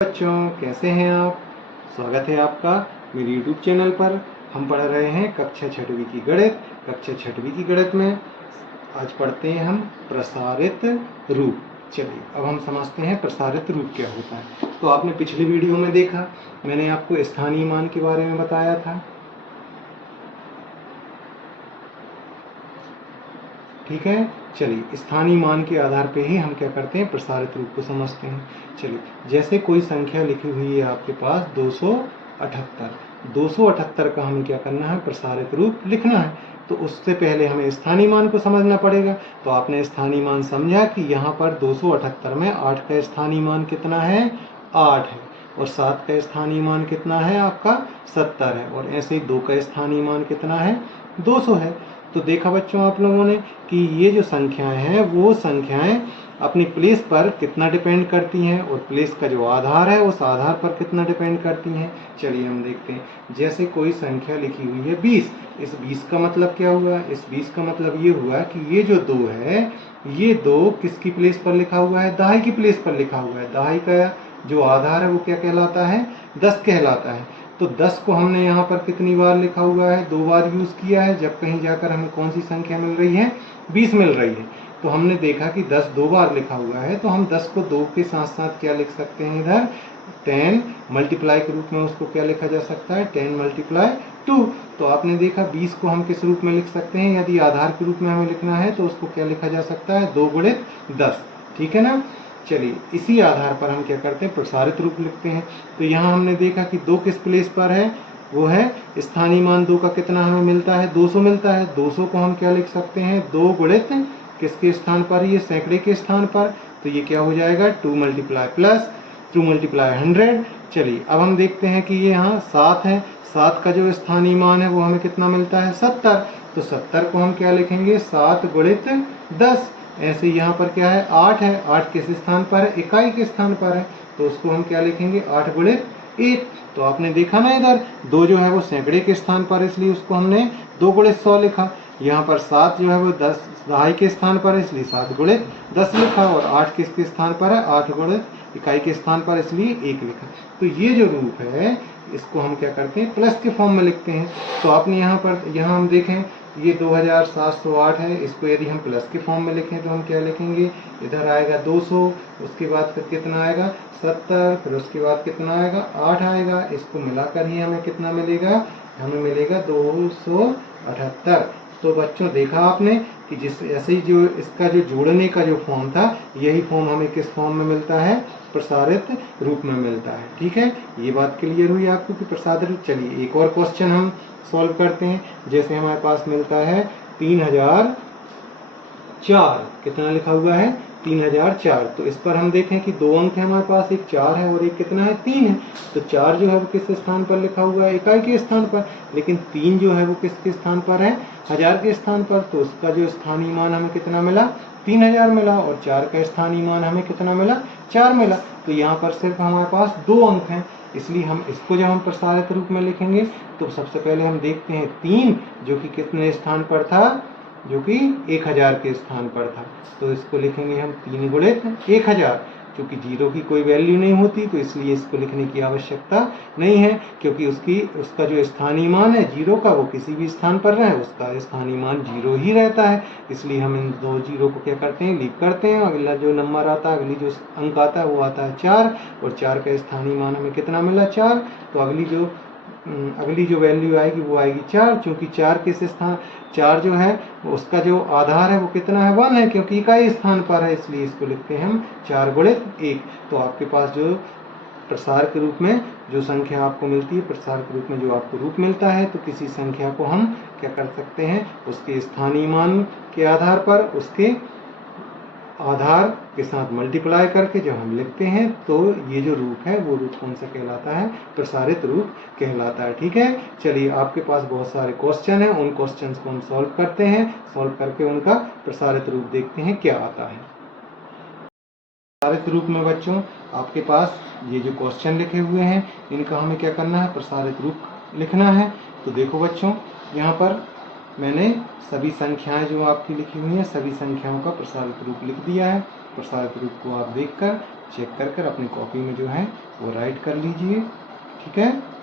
बच्चों, कैसे हैं आप। स्वागत है आपका मेरे YouTube चैनल पर। हम पढ़ रहे हैं कक्षा छठवीं की गणित। कक्षा छठवीं की गणित में आज पढ़ते हैं हम प्रसारित रूप। चलिए अब हम समझते हैं प्रसारित रूप क्या होता है। तो आपने पिछली वीडियो में देखा, मैंने आपको स्थानीय मान के बारे में बताया था, ठीक है। चलिए स्थानीय मान के आधार पे ही हम क्या करते हैं, प्रसारित रूप को समझते हैं। चलिए जैसे कोई संख्या लिखी हुई है आपके पास 278 का हमें क्या करना है, प्रसारित रूप लिखना है। तो उससे पहले हमें स्थानीय मान को समझना पड़ेगा। तो आपने स्थानीय मान समझा कि यहाँ पर 278 में 8 का स्थानीय मान कितना है, 8 है, और 7 का स्थानीय मान कितना है आपका 70 है, और ऐसे ही 2 का स्थानीय मान कितना है, 200 है। तो देखा बच्चों आप लोगों ने कि ये जो संख्याएं हैं वो संख्याएं अपनी प्लेस पर कितना डिपेंड करती हैं, और प्लेस का जो आधार है उस आधार पर कितना डिपेंड करती हैं। चलिए हम देखते हैं। जैसे कोई संख्या लिखी हुई है 20, इस 20 का मतलब क्या हुआ, इस 20 का मतलब ये हुआ कि ये जो 2 है, ये 2 किसकी प्लेस पर लिखा हुआ है, दहाई की प्लेस पर लिखा हुआ है। दहाई का जो आधार है वो क्या कहलाता है, 10 कहलाता है। तो 10 को हमने यहाँ पर कितनी बार लिखा हुआ है, 2 बार यूज किया है। जब कहीं जाकर हमें कौन सी संख्या मिल रही है, 20 मिल रही है। तो हमने देखा कि 10 2 बार लिखा हुआ है, तो हम 10 को 2 के साथ साथ क्या लिख सकते हैं, इधर 10 मल्टीप्लाई के रूप में उसको क्या लिखा जा सकता है, 10 मल्टीप्लाई 2। तो आपने देखा 20 को हम किस रूप में लिख सकते हैं, यदि आधार के रूप में हमें लिखना है तो उसको क्या लिखा जा सकता है, 2 गुणित 10, ठीक है ना। चलिए इसी आधार पर हम क्या करते हैं, प्रसारित रूप लिखते हैं। तो यहाँ हमने देखा कि 2 किस प्लेस पर है, वो है स्थानीय मान 2 का कितना हमें मिलता है, 200 मिलता है। 200 को हम क्या लिख सकते हैं, 2 गुणित किसके स्थान पर, ये सैकड़े के स्थान पर। तो ये क्या हो जाएगा, 2 मल्टीप्लाई प्लस 2 मल्टीप्लाई 100। चलिए अब हम देखते हैं कि ये यहाँ 7 है। 7 का जो स्थानीय मान है वो हमें कितना मिलता है, 70। तो 70 को हम क्या लिखेंगे, 7 गुणित 10। ऐसे यहाँ पर क्या है, 8 है। 8 किस स्थान पर है, इकाई के स्थान पर है। तो उसको हम क्या लिखेंगे, 8 गुणित 1। तो आपने देखा ना, इधर 2 जो है वो सैकड़े के स्थान पर, इसलिए उसको हमने 2 गुणित 100 लिखा। यहाँ पर 7 जो है वो 10 दहाई के स्थान पर है, इसलिए 7 गुणित 10 लिखा। और 8 किसके स्थान पर है, 8 गुणित इकाई के स्थान पर, इसलिए 1 लिखा। तो ये जो रूप है इसको हम क्या करते हैं, प्लस के फॉर्म में लिखते हैं। तो आपने यहाँ हम देखें, ये 2708 है। इसको यदि हम प्लस के फॉर्म में लिखें तो हम क्या लिखेंगे, इधर आएगा 200, उसके बाद फिर कितना आएगा 70, फिर उसके बाद कितना आएगा 8 आएगा। इसको मिलाकर ही हमें कितना मिलेगा, हमें मिलेगा 278। तो बच्चों देखा आपने कि जिस ऐसे ही जो इसका जो जोड़ने का जो फॉर्म था, यही फॉर्म हमें किस फॉर्म में मिलता है, प्रसारित रूप में मिलता है। ठीक है, ये बात क्लियर हुई आपको कि प्रसारित रूप। चलिए एक और क्वेश्चन हम सॉल्व करते हैं। जैसे हमारे पास मिलता है 3004, कितना लिखा हुआ है, 3004। तो इस पर हम देखें कि 2 अंक है हमारे पास, एक 4 है और एक कितना है, 3 है। तो 4 जो है वो किस स्थान पर लिखा हुआ है, इकाई के स्थान पर। लेकिन 3 जो है वो किसके स्थान पर है, हजार के स्थान पर। तो उसका जो स्थानीय मान हमें कितना मिला, 3000 मिला। और 4 का स्थानीय मान हमें कितना मिला, 4 मिला। तो यहाँ पर सिर्फ हमारे पास 2 अंक हैं, इसलिए हम इसको जब हम प्रसारित रूप में लिखेंगे तो सबसे पहले हम देखते हैं 3 जो कि कितने स्थान पर था, जो कि 1000 के स्थान पर था। तो इसको लिखेंगे हम 3 गुणित 1000। क्योंकि 0 की कोई वैल्यू नहीं होती तो इसलिए इसको लिखने की आवश्यकता नहीं है, क्योंकि उसका जो स्थानीय मान है 0 का, वो किसी भी स्थान पर रहे उसका स्थानीय मान 0 ही रहता है। इसलिए हम इन 2 0 को क्या करते हैं, लीप करते हैं। अगला जो नंबर आता है, अगली जो अंक आता है वो आता है 4, और 4 का स्थानीय मान हमें कितना मिला, 4। तो अगली जो वैल्यू आएगी वो आएगी 4। क्योंकि 4 किस स्थान, 4 जो है उसका जो आधार है वो कितना है, 1 है, क्योंकि इकाई स्थान पर है, इसलिए इसको लिखते हैं हम 4 गुणित 1। तो आपके पास जो प्रसार के रूप में जो संख्या आपको मिलती है, प्रसार के रूप में जो आपको रूप मिलता है, तो किसी संख्या को हम क्या कर सकते हैं, उसके स्थानीय मान के आधार पर उसके आधार के साथ मल्टीप्लाई करके जब हम लिखते हैं तो ये जो रूप है वो रूप कौन सा कहलाता है, प्रसारित रूप कहलाता है। ठीक है, चलिए आपके पास बहुत सारे क्वेश्चन हैं, उन क्वेश्चंस को हम सॉल्व करते हैं। सॉल्व करके उनका प्रसारित रूप देखते हैं क्या आता है। प्रसारित रूप में बच्चों आपके पास ये जो क्वेश्चन लिखे हुए हैं इनका हमें क्या करना है, प्रसारित रूप लिखना है। तो देखो बच्चों, यहाँ पर मैंने सभी संख्याएं जो आपकी लिखी हुई हैं, सभी संख्याओं का प्रसारित रूप लिख दिया है। प्रसारित रूप को आप देखकर चेक कर कर अपनी कॉपी में जो है वो राइट कर लीजिए। ठीक है।